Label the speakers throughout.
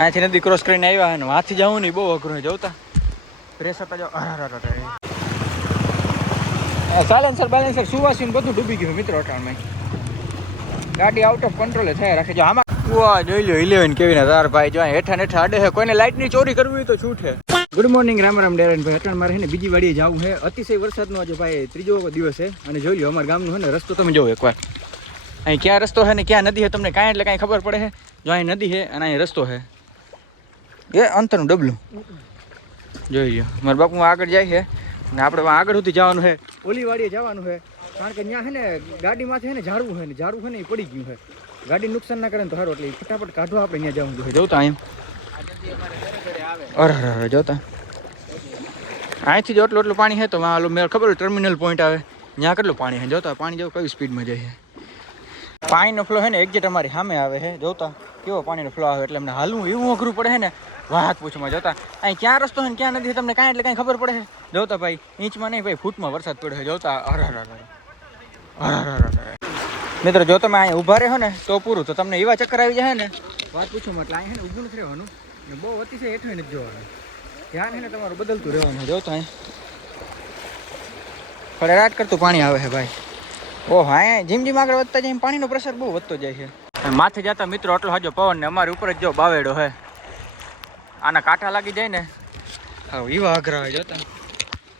Speaker 1: અહીંયાથી નદી ક્રોસ કરીને આવ્યા અને વાંથી જવું નહીં, બહુ અઘરું જોતા. પ્રેશર તો જાઓ સાયલેન્સર બાયલેન્સર સુવાસીને બધું ડૂબી ગયું મિત્રો, અટાણમાં. ગાડી આઉટ ઓફ કંટ્રોલ થયા રાખે. જો આમાં કુવા જોઈ લો ઇલેવન કેવી ને તાર ભાઈ, જો હેઠા હેઠા અડે છે. કોઈને લાઇટની ચોરી કરવી તો છૂટ. ગુડ મોર્નિંગ રામ રામ, ડેરન ભાઈ. અટણ મારે ને બીજી વાડીએ જવું છે. અતિશય વરસાદનો આજે ભાઈ ત્રીજો દિવસ છે. અને જોઈ લો અમારા ગામનું છે ને, રસ્તો તમે જોવો એકવાર. અહીં ક્યાં રસ્તો છે ને ક્યાં નદી છે, તમને કાંઈ એટલે કાંઈ ખબર પડે છે? જો અહીં નદી છે અને અહીં રસ્તો છે. એ અંતરનું ડબલું. જોઈ લો મારા બાપુ આગળ જાય છે ને આપણે આગળ સુધી જવાનું છે. ઓલી વાડીએ જવાનું છે. કારણ કે ત્યાં છે ને ગાડીમાંથી છે ને ઝાડવું છે ને ઝાડવું છે ને એ પડી ગયું છે. ગાડી નુકસાન ના કરે ને તો સારું એટલે ફટાફટ કાઢવા આપણે ત્યાં જવાનું જોઈએ જોતા એમ અરે અરે જોતા. અહીંથી જો એટલું એટલું પાણી છે તો મેં ખબર ટર્મિનલ પોઈન્ટ આવે. ત્યાં કેટલું પાણી છે? જોતા પાણી જેવું કઈ સ્પીડમાં જાય છે. પાણીનો ફ્લો છે ને એક્ઝેક્ટ અમારી સામે આવે છે. જોતા કેવો પાણીનો ફ્લો આવે એટલે અમને હાલવું એવું અઘરું પડે છે ને. વાત પૂછમાં જોતા. અહીં ક્યાં રસ્તો છે ક્યાં નથી તમને કાંઈ એટલે કાંઈ ખબર પડે છે? જોતા ભાઈ ઇંચમાં નહીં, ભાઈ, ફૂટમાં વરસાદ પડે છે. જોતા અરે મિત્રો, જો તમે અહીંયા ઊભા રહ્યો ને, તો પૂરું. તો તમને એવા ચક્કર આવી જાય ને, વાત પૂછો એટલે અહીંયા છે ને ઊભું નથી રહેવાનું. ને બહુ અતિશય હેઠળ નથી જોવાનું. ધ્યાન છે ને તમારું બદલતું રહેવાનું. જોતા અહીં રાત કરતું પાણી આવે છે ભાઈ. ઓહ હા જેમ જેમ આગળ વધતા જાય પાણીનો પ્રેશર બહુ વધતો જાય છે. માથે જતા મિત્રો, આટલો હાજો પવન ને અમારી ઉપર જ જો બાવેડો હે આના કાંઠા લાગી જાય ને. હા એવા અઘરા હોય, જોતા.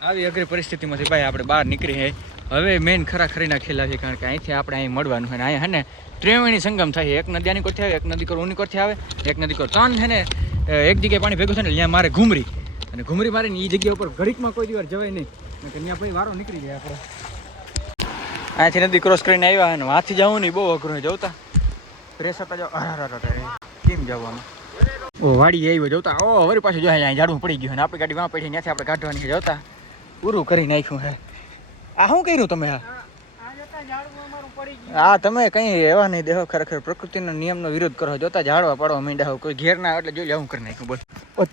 Speaker 1: આવી અઘરી પરિસ્થિતિમાંથી ભાઈ આપણે બહાર નીકળી હે. હવે મેન ખરા ખરીના ખેલા છે, કારણ કે અહીંથી આપણે અહીં મળવાનું હોય ને અહીંયા, હે ને? ત્રિવેણી સંગમ થાય એક નદી આની કોરથી આવે, એક નદી કોર ઉની કોરથી આવે, એક નદી કોર ત્રણ છે ને? એક જગ્યાએ પાણી ભેગું થાય ને ત્યાં મારે ઘૂમરી. અને ઘૂમરી મારીને એ જગ્યા ઉપર ઘડીકમાં કોઈ દિવસ જવાય નહીં. કે ત્યાં ભાઈ વારો નીકળી જાય આપણે. અહીંયાથી નદી ક્રોસ કરીને આવ્યા અને વાંથી જવું નહીં, બહુ અઘરું જવતા પ્રેશર તો અરે કેમ જવાનું ઓ વાડી આવી જોતા. ઓ, વળી પાછું જો અહીંયા ઝાડું પડી ગયું આપણી ગાડી વાં પડી ત્યાંથી આપણે કાઢવાની છે જોતા. પૂરું કરી નાખ્યું હે આ શું કર્યું તમે આ? હા તમે કઈ એવા નહીં દેહો, ખરેખર પ્રકૃતિનો નિયમનો વિરોધ કરો. જોતા ઝાડવા પાડવા માંડ્યા હો. કોઈ ઘેર ના એટલે જોઈ હું કરી નાખ્યું બસ ઓ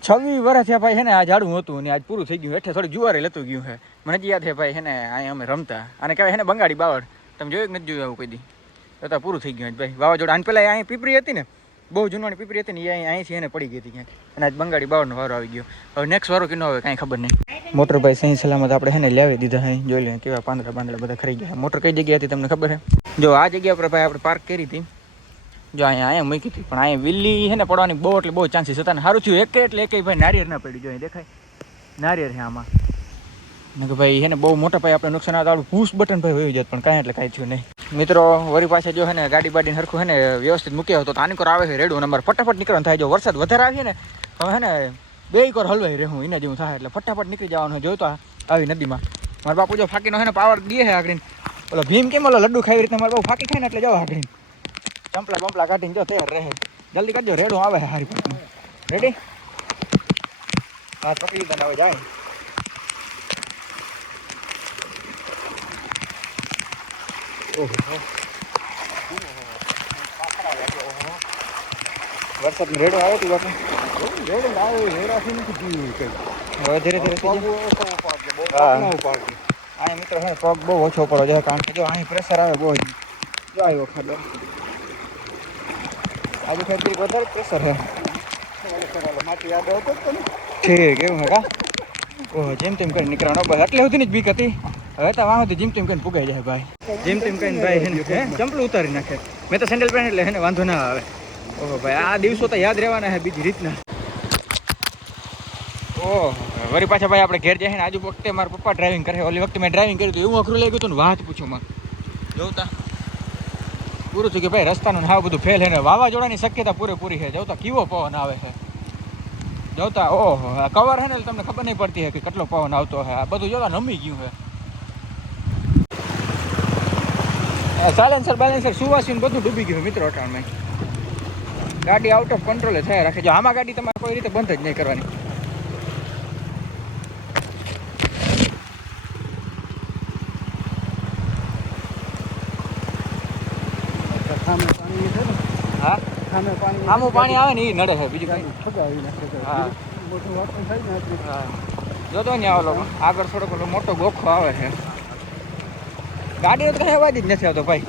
Speaker 1: વર્ષ થયા ભાઈ છે ને આ ઝાડવું હતું ને આજ પૂરું થઈ ગયું હેઠે થોડી જુવારે લેતું ગયું છે. મને જ યાદ છે ભાઈ છે ને અહીંયા અમે રમતા. અને કહેવાય છે ને બંગાળી બાવળ. તમે જોયું કે નથી જોયું આવું કોઈ દી? જોતા પૂરું થઈ ગયું ભાઈ. વાવાઝોડા, આને પહેલાં અહીં પીપરી હતી ને? બહુ જૂનવાણી પીપરી હતી ને એ અહીં અહીંથી એને પડી ગઈ હતી ક્યાંક. અને આજ બંગાળી બાવળનો વારો આવી ગયો. હવે નેક્સ્ટ વારો કિનો હવે કાંઈ ખબર નહીં. મોટરભાઈ સહી સલામત આપણે હેને લાવી દીધા અહીં જોઈ લે કેવા પાંદડા પાંદડા બધા ખરી ગયા. મોટર કઈ જગ્યા હતી તમને ખબર છે જો આ જગ્યા પર ભાઈ આપણે પાર્ક કરી હતી. જો અહીંયા અહીંયા મૂકી હતી. પણ અહીંયા વિલ્લી છે ને પડવાની બહુ એટલે બહુ ચાન્સીસ હતા ને સારું થયું. એક એટલે એક ભાઈ નારિયેર ના પડી જો અહીં દેખાય. નારિયેર છે આમાં. કે ભાઈ છે ને બહુ મોટા ભાઈ આપણે નુકસાન આવતા પુશ બટન ભાઈ હોઈ જાય પણ કાંઈ એટલે કાંઈ થયું નહીં. મિત્રો વરી પાસે જો હે ને ગાડી બાડી સરખું હે ને વ્યવસ્થિત મૂક્યા હતો તો કોર આવે છે, રેડું નંબર. ફટાફટ નીકળવાનું થાય, જો વરસાદ વધારે આવીએ ને, તો હે ને બે કોર હલવાઈ રહેવું એના જેવું થાય, એટલે ફટાફટ નીકળી જવાનું જોયું તો આવી નદીમાં. મારા બાપુ જો ફાકીનો હે ને પાવર દે છે આગળ ઓલો ભીમ કેમ ઓલો લડ્ડુ ખાવી રીતે મારા બાપુ ફાકી ખાય ને એટલે જાઓ આગળ ચંપલા બંપલા કાઢીને જો તૈયાર રહે. જલ્દી કરજો રેડું આવે હારી રેડી હા, પકડી દે હવે જાય. વરસાદ રેડો આવ્યો તું બાપુ
Speaker 2: રેડો આવે રેડાથી નથી પીવું કઈ
Speaker 1: હવે ધીરે ધીરે થઈ જાય અહીં મિત્રો હે પગ બહુ ઓછો પડો છે કારણ કે જો અહીં પ્રેશર આવે બહુ જ જો આવ્યો ખાડો આજે ફેબ્રિક વધારે પ્રેશર હે
Speaker 2: માટી યાદ આવતો જ તને
Speaker 1: ઠીક એવું હે કા ઓહો જેમ તેમ કરીને નીકળવાનો બસ એટલે સુધી જ બીક હતી હવે તો વાહ જેમ તેમ કરીને પુગાઈ જાય ભાઈ. જેમ તેમ કરીને ભાઈ હે ને, હે? ચંપલ ઉતારી નાખે. મેં તો સેન્ડલ પહેરે એટલે હે ને વાંધો ના આવે. ઓહો ભાઈ, આ દિવસો તો યાદ રહેવાના હે બીજી રીતના. ઓહો, વળી પાછા ભાઈ આપણે ઘેર જાય ને, આજુ વખતે મારા પપ્પા ડ્રાઇવિંગ કરે ઓલી વખતે મેં ડ્રાઇવિંગ કર્યું હતું, એવું અઘરું લાગ્યું હતું ને, વાત પૂછો માં જોતા પૂરું થયું કે ભાઈ રસ્તાનું ને હા બધું ફેલ હે ને, વાવાઝોડાની શક્યતા પૂરેપૂરી છે જોતા કેવો પવન આવે છે જોતા ઓહો, આ કવર હે ને, એટલે તમને ખબર નહીં પડતી હે કે કેટલો પવન આવતો હે. આ બધું જોતા નમી ગયું હે. સાયલેન્સર બેલેન્સર સુવાસીને બધું ડૂબી ગયું મિત્રો અટાણમાં. ગાડી આઉટ ઓફ કંટ્રોલે થાય રાખે. જો આમાં ગાડી તમારે કોઈ રીતે બંધ જ નહીં કરવાની.
Speaker 2: સામે પાણી છે ને?
Speaker 1: હા?
Speaker 2: સામે પાણી
Speaker 1: આમાં પાણી આવે ને એ નડે છે બીજું કાંઈ.
Speaker 2: મોટું થાય ને
Speaker 1: ને ઓલો આગળ થોડોક મોટો ગોખો આવે છે. ગાડીનો તો કઈ અવાજ જ નથી આવતો ભાઈ.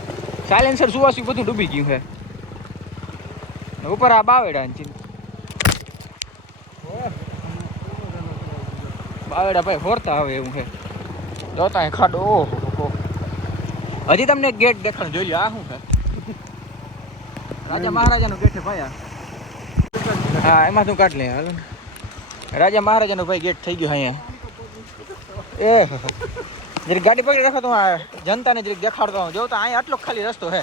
Speaker 1: સાયલેન્સર સુવાસી બધું ડૂબી ગયું છે. ઉપર આ બાવેડા ને બાવેડા ભાઈ ફોરતા આવે એવું છે. જોતા ખાડો, ઓહો. હજી તમને ગેટ દેખાણ જોઈ આ શું છે? રાજા મહારાજાનો ગેટ છે ભાઈ હા, એમાં તું કાઢ લે, હાલ રાજા મહારાજાનો ભાઈ ગેટ થઈ ગયો અહીંયા. એ જરીક ગાડી પકડી રાખો તો જનતાને જરીક દેખાડતો હું જોઉં તો અહીંયા આટલો ખાલી રસ્તો છે.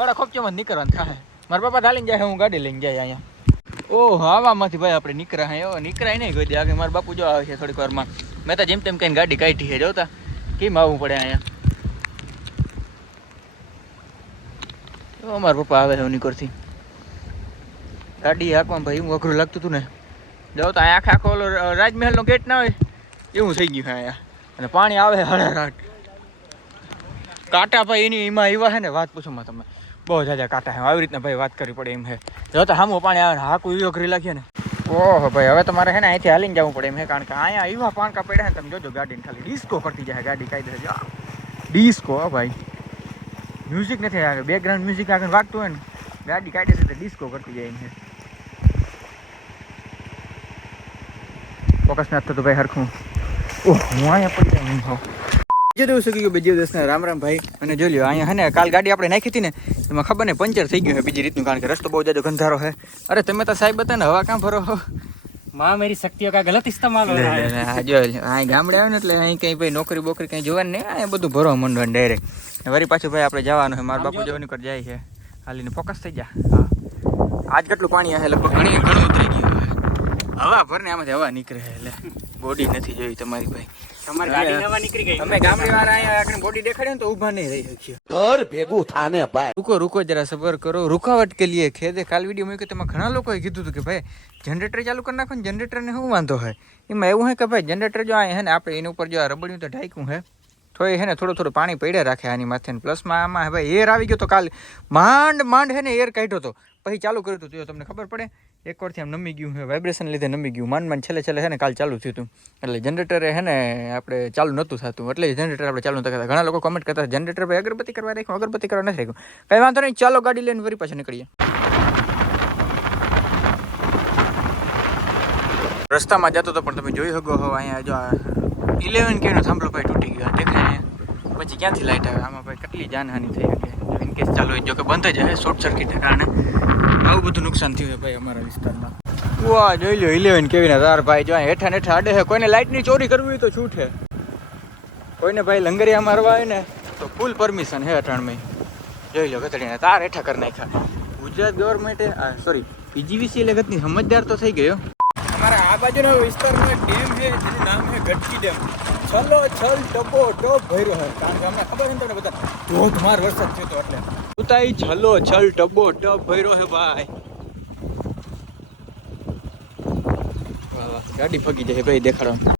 Speaker 1: અડા ખોપચોમાં જ નીકળવાનું થાય. મારા પપ્પા ચાલીને જાય હું ગાડી લઈને જાય અહીંયા. ઓ આવામાંથી ભાઈ આપણે નીકળ્યા હે. ઓ નીકળાય નહીં કોઈ દે. આગળ મારા બાપુ જો આવે છે થોડીક વારમાં. મેં તો જેમ તેમ કહીને ગાડી કાઢી છે, જોતા. કેમ આવવું પડે અહીંયા? મારા પપ્પા આવે છે નીકળથી ગાડી હાંકવામાં ભાઈ એવું અઘરું લાગતું હતું ને. જાઓ તો અહીંયા આખા આખો રાજમહેલનો ગેટ ના હોય. એવું થઈ ગયું અહીંયા. અને પાણી આવે હળહળાટ કાંટા ભાઈ એની એમાં એવા છે ને વાત પૂછોમાં તમે. બહુ જાજા કાંટા છે. આવી રીતના ભાઈ વાત કરવી પડે એમ છે. જો તો સામું પાણી આવે ને હાકું ઈયો કરી લાખીએ ને. ઓહો ભાઈ, હવે તમારે છે ને અહીંથી હાલીને જવું પડે એમ છે. કારણ કે અહીંયા એવા પાણકા પડ્યા ને, તમે જોજો ગાડીને ખાલી ડિસ્કો કરતી જાય ગાડી કાયદે ડિસ્કો હા ભાઈ. મ્યુઝિક નથી આગળ બેકગ્રાઉન્ડ મ્યુઝિક આગળ વાગતું હોય ને, ગાડી કાયદેસર ડિસ્કો કરતી જાય એમ છે. ફોકસ નથી થતું ભાઈ હરખું. બીજો દિવસ ગયો બીજો દિવસને રામ રામ ભાઈ. અને જોઈ લ્યો અહીંયા હે ને કાલ ગાડી આપણે નાખી હતી ને એમાં ખબર ને પંચર થઈ ગયું છે બીજી રીતનું કારણ કે રસ્તો બહુ જાજો ગંધારો હે. અરે તમે તો સાહેબ બતા ને હવા કાં ભરો
Speaker 3: માં મેરી શક્તિઓ કા ગલત ઇસ્તેમાલ
Speaker 1: હો જો અહીં ગામડે આવે ને એટલે અહીં કંઈ ભાઈ નોકરી બોકરી કંઈ જોવાની નહીં અહીંયા બધું ભરવા મંડવાનું ડાયરેક્ટ વરી પાછું ભાઈ આપણે જવાનું છે મારા બાપુ જવાની કર જાય છે. હાલીને ફોકસ થઈ જા. આજ કેટલું પાણી આવે લગભગ ઘણી ઘણું હવા ભરને આમાંથી હવા નીકળે એટલે બોડી નથી જોઈ તમારી ભાઈ.
Speaker 3: તમારી ગાડી હવા નીકળી ગઈ.
Speaker 1: અમે ગામડી વાળા અહીંયા આગળ બોડી દેખાડે ને તો ઊભા નહીં રહી શકીએ.
Speaker 4: ઘર ભેગું થાને ભાઈ.
Speaker 1: રૂકો રુકો જરા સબર કરો. રુકાવટ કે લીએ ખેદે કાલ વીડિયો મૂક્યો તમે ઘણા લોકોએ કીધું હતું કે ભાઈ જનરેટર ચાલુ કરી નાખો ને જનરેટરને શું વાંધો હોય? એમાં એવું હે કે ભાઈ જનરેટર જો આ હે ને આપણે એની ઉપર જો આ રબડ્યું તો ઢાંક્યું હે તો એ હેને થોડું થોડું પાણી પડ્યા રાખે આની માથે પ્લસમાં આમાં ભાઈ એર આવી ગયો તો કાલ માંડ માંડ હે ને એર કાઢ્યો હતો પછી ચાલુ કર્યું હતું તો તમને ખબર પડે? એક વારથી આમ નમી ગયું હે વાઇબ્રેશન લીધે નમી ગયું. માંડ માંડ છેલ્લે છેલ્લે હે ને કાલ ચાલુ થયું હતું. એટલે જનરેટર હે ને આપણે ચાલુ નહોતું થતું. એટલે જનરેટર આપણે ચાલુ નતા કરતા. ઘણા લોકો કમેન્ટ કરતા જનરેટર ભાઈ અગરબત્તી કરવા રાખ્યું? અગરબત્તી કરવા નથી રાખ્યું? કઈ વાંધો નહીં, ચાલો ગાડી લઈને ફરી પાછા નીકળીએ. રસ્તામાં જતો તો પણ તમે જોઈ શકો હો, અહીંયા જો ઇલેવન કેનો થાંભલો ભાઈ તૂટી ગયો. દેખાય અહીંયા. પછી ક્યાંથી લાઈટ આવે? આમાં ભાઈ કેટલી જાનહાનિ થઈ શકે? ઇન કેસ ચાલુ હોય જો કે બંધ જ હે શોર્ટ સર્કિટને કારણે. આવું બધું નુકસાન થયું છે ભાઈ અમારા વિસ્તારમાં. વાહ જોઈ લો ઇલેવન કેવી ને તાર ભાઈ જો હેઠા ને હેઠા અડે છે કોઈને લાઇટની ચોરી કરવી તો છૂટે. કોઈને ભાઈ લંગરિયા મારવા હોય ને તો ફૂલ પરમિશન હે અઠાણમાં. જોઈ લો ગતડીને તાર હેઠા કરી નાખ્યા. ગુજરાત ગવર્મેન્ટે સોરી પીજીવીસી ગતની સમજદાર તો થઈ ગયો. અમારા આ બાજુનો વિસ્તારમાં ડેમ જેનું નામ છે ગટકી ડેમ. છલો છલ ટપો ટપ ભર્યો હોય કારણ કે અમને ખબર છે ને તમને બધા ધોધમાર વરસાદ થયો હતો એટલે. ઉતાઈ છલો છલ ટપો ટપ ભર્યો છે ભાઈ. ગાડી ફગી જાય ભાઈ દેખાડો